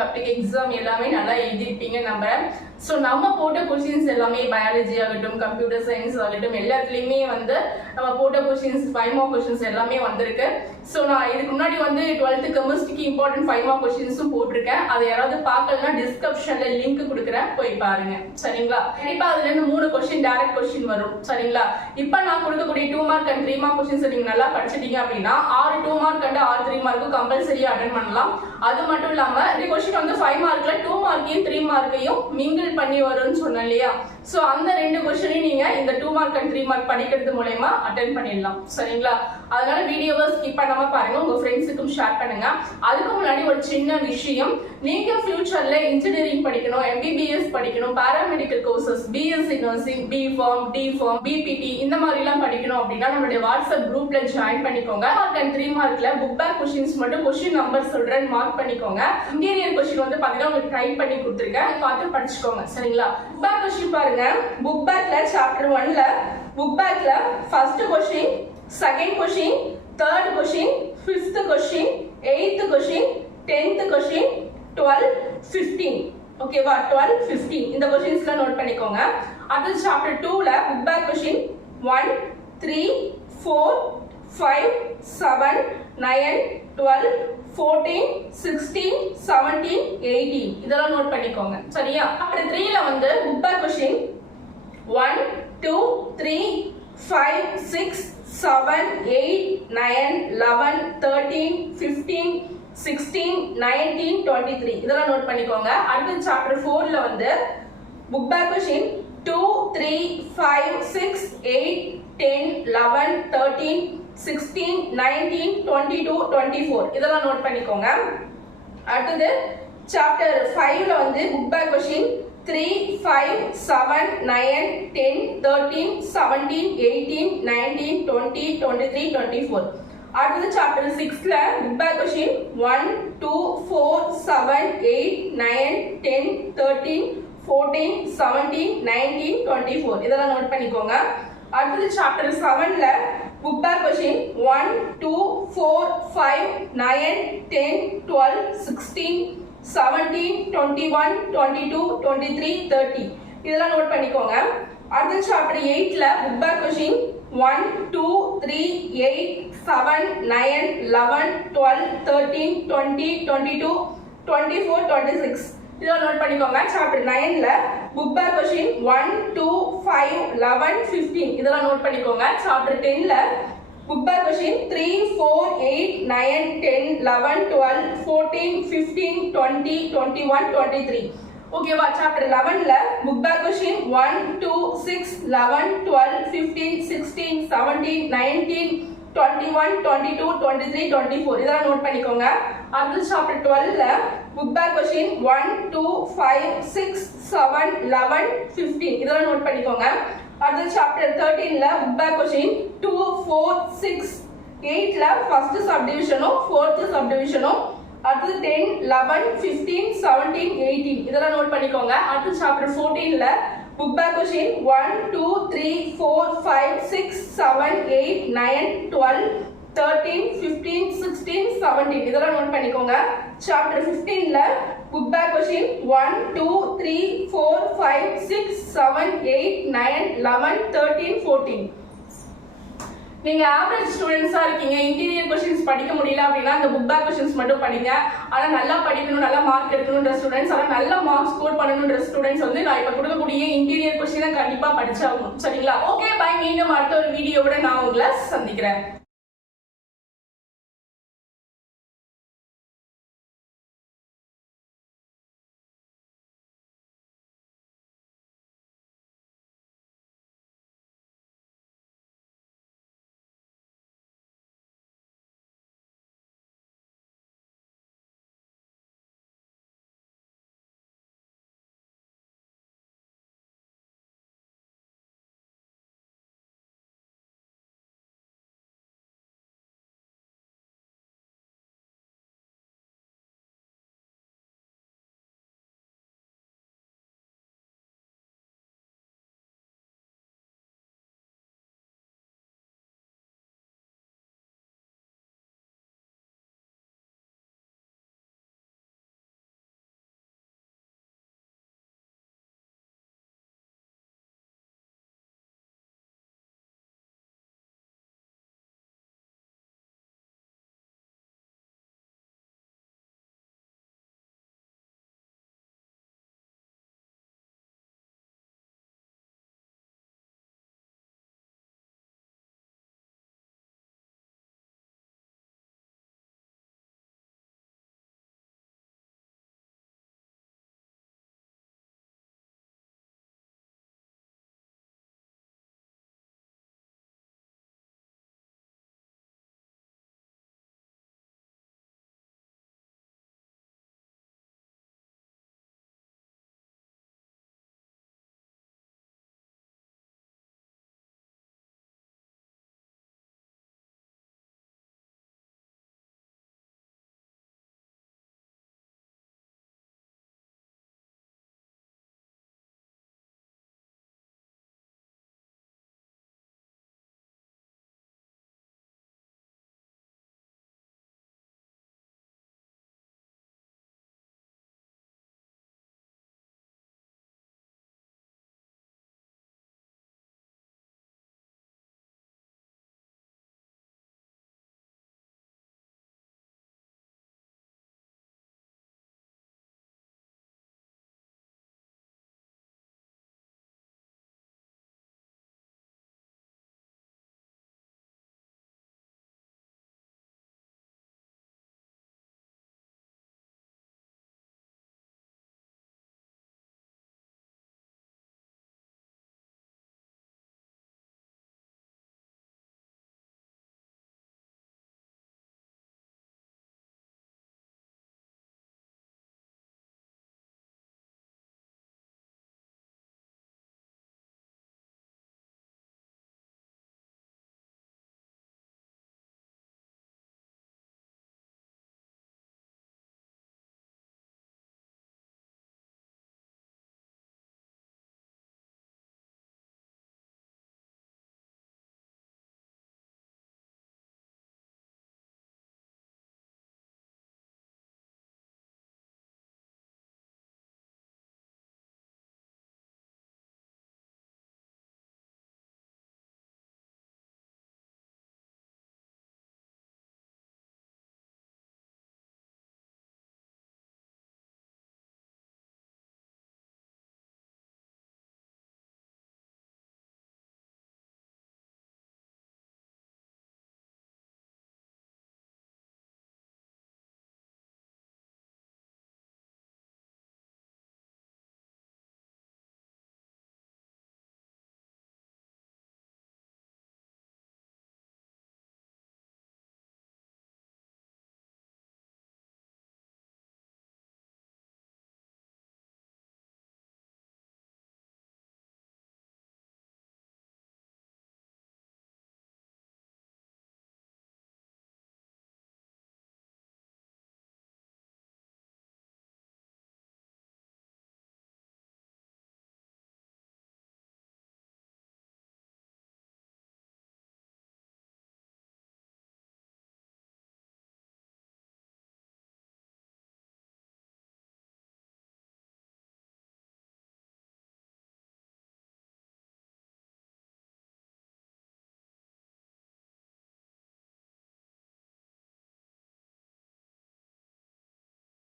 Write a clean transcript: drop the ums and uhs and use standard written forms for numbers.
Public exam எல்லாமே நல்லா எழுதிருப்பீங்க நம்புறேன். ஸோ நம்ம போட்ட கொஸ்டின்ஸ் எல்லாமே பயாலஜி ஆகட்டும், கம்ப்யூட்டர் சயின்ஸ் ஆகட்டும், எல்லாத்துலேயுமே வந்து நம்ம போட்ட கொஸ்டின்ஸ் 5 மார்க் கொஸ்டின்ஸ் எல்லாமே வந்திருக்கு. ஸோ நான் இதுக்கு முன்னாடி வந்து 12th கெமிஸ்ட்ரிக்கு இம்பார்ட்டன்ட் 5 மார்க் கொஸ்டின்ஸும் போட்டிருக்கேன். அதை யாராவது பார்க்கலன்னா டிஸ்கிரிப்ஷன்ல லிங்க் கொடுக்குறேன், போய் பாருங்க. சரிங்களா? கண்டிப்பா அதுல இருந்து 3 கொஸ்டின் டைரக்ட் கொஸ்டின் வரும். சரிங்களா? இப்போ நான் கொடுக்கக்கூடிய 2 மார்க் அண்ட் 3 மார்க் கொஸ்டின்ஸ் நீங்க நல்லா படிச்சிட்டீங்க அப்படின்னா 6 2 மார்க் அண்ட் 6 3 மார்க்கு கம்பல்சரியா அட்டென்ட் பண்ணலாம். அது மட்டும் இல்லாம இந்த கொஸ்டின் வந்து 5 மார்க்ல 2 மார்க்கையும் 3 மார்க்கையும் மிங்கிள் பண்ணி வரும்னு சொன்னேன் இல்லையா? சோ அந்த 2 கொஸ்டினையும் நீங்க இந்த 2 மார்க் அண்ட் 3 மார்க் படிக்கிறது மூலமா அட்டென்ட் பண்ணிடலாம். சரிங்களா? அதனால வீடியோவை ஸ்கிப் பண்ணாம பாருங்க, உங்க ஃப்ரெண்ட்ஸுக்கும் ஷேர் பண்ணுங்க. அதுக்கு முன்னாடி ஒரு சின்ன விஷயம், நீங்க ஃபியூச்சர்ல இன்ஜினியரிங் படிக்கணும், MBBS படிக்கணும், paramedical courses, BSc nursing, B.Pharm, D.Pharm, BPT இந்த மாதிரி எல்லாம் படிக்கணும் அப்படின்னா நம்மளுடைய வாட்ஸ்அப் குரூப்ல ஜாயின் பண்ணிக்கோங்க. மார்க் அண்ட் 3 மார்க்ல புக் பேக் கொஸ்டின்ஸ் மட்டும் கொஸ்டின் நம்பர் சொல்றேன், மார்க் பண்ணிக்கோங்க. இன்டீரியர் கொஸ்டின் வந்து பாத்தீங்கன்னா உங்களுக்கு டைப் பண்ணி கொடுத்துருக்கேன், பார்த்து படிச்சுக்கோங்க. சரிங்களா? புக் பேக் கொஸ்டின் பாருங்க. புக் பேக்ல சாப்டர் 1ல புக் பேக்ல first question, second question, third question, fifth question, 8th question, 10th question, 12, 15. ஓகேவா? 12, 15 இந்த கொஸ்டின்ஸ்லாம் நோட் பண்ணிக்கோங்க. அடுத்து சாப்டர் 2ல புக் பேக் கொஸ்டின் 1, 3, 4, 5, 7, 9, 12, 14, 16, 17, 18 இதெல்லாம் நோட் பண்ணிக்கோங்க. சரியா? சாப்டர் 3ல வந்து புக் பேக் கொஸ்டின் 1, 2, 3, 5, 6, 7, 8, 9, 11, 13, 15, 16, 19, 23 இதெல்லாம் நோட் பண்ணிக்கோங்க. அடுத்து சாப்டர் 4ல வந்து புக் பேக் கொஸ்டின் 2, 3, 5, 6, 8, 10, 11, 13, 16, 19, 22, 24 இதெல்லாம் நோட் பண்ணிக்கோங்க. அடுத்து சாப்டர் 5ல வந்து புக் பேக் கொஸ்டின் 3, 5, 7, 9, 10, 13, 17, 18, 19, 20, 23, 24. அடுத்து சாப்டர் 6ல புக் பேக் கொஸ்டின் 1, 2, 4, 7, 8, 9, 10, 13, 14, 17, 19, 24 இதெல்லாம் நோட் பண்ணிக்கோங்க. அடுத்து சாப்டர் 7ல புக் பேக் கொஸ்டின் 1, 2, 4, 5, 9, 10, 12, 16, 17, 21, 22, 23, 30 இதெல்லாம் நோட் பண்ணிக்கோங்க. அடுத்து சாப்டர் 8ல புக் பேக் கொஸ்டின் 1, 2, 3, 8, 7, 9, 11, 12, 13, 20, 22, 24, 26 இதெல்லாம் நோட் பண்ணிக்கோங்க. சாப்டர் 9ல புக் பேக் கொஸ்டின் 1, 2, 5, 11, 15 இதெல்லாம் நோட் பண்ணிக்கோங்க. சாப்டர் 10ல புக் பேக் கொஸ்டின் 3, 4, 8, 9, 10, 11, 12, 14, 15, 20, 21, 23 ஓகேவா? சாப்டர் 11ல புக் பேக் கொஸ்டின் 1, 2, 6, 11, 12, 15, 16, 17, 19, 21, 22, 23, 24 இதெல்லாம் நோட் பண்ணிக்கோங்க. அடுத்து சாப்டர் 12ல புக் பேக் கொஸ்டின் 1, 2, 5, 6, 7, 11, 15 இதெல்லாம் நோட் பண்ணிக்கோங்க. அடுத்து சாப்டர் 13ல புக் பேக் கொஸ்டின் 2, 4, 6, 8ல ஃபர்ஸ்ட் சப்டிவிஷனும் 4th சப்டிவிஷனும், அடுத்து 10, 11, 15, 17, 18 இதெல்லாம் நோட் பண்ணிக்கோங்க. அடுத்து சாப்டர் 14ல புக் பேக் கொஸ்டின் 1, 2, 3, 4, 5, 6, 7, 8, 9, 12, 13, 15, 16, 17 இதெல்லாம் நோட் பண்ணிக்கோங்க. சாப்டர் 15ல புக் பேக் கொஸ்டின் 1, 2, 3, 4, 5, 6, 7, 8, 9, 11, 13, 14 நீங்க ஆவரேஜ் ஸ்டூடெண்ட்ஸா இருக்கீங்க, இன்டீரியர் கொஸ்டின்ஸ் படிக்க முடியல அப்படின்னா அந்த புக் பேக் கொஸ்டின்ஸ் மட்டும் படிங்க. ஆனா நல்லா படிக்கணும், நல்லா மார்க் எடுக்கணும்ன்ற ஸ்டூடெண்ட்ஸ், ஆனா நல்ல மார்க் ஸ்கோர் பண்ணணும்ன்ற ஸ்டூடெண்ட்ஸ் வந்து நான் இப்ப கொடுக்கக்கூடிய இன்டீரியர் கொஸ்டினை கண்டிப்பா படிச்சாகணும். சரிங்களா? Okay, bye. மீண்டும் அடுத்த ஒரு வீடியோவோட நான் உங்களை சந்திக்கிறேன்.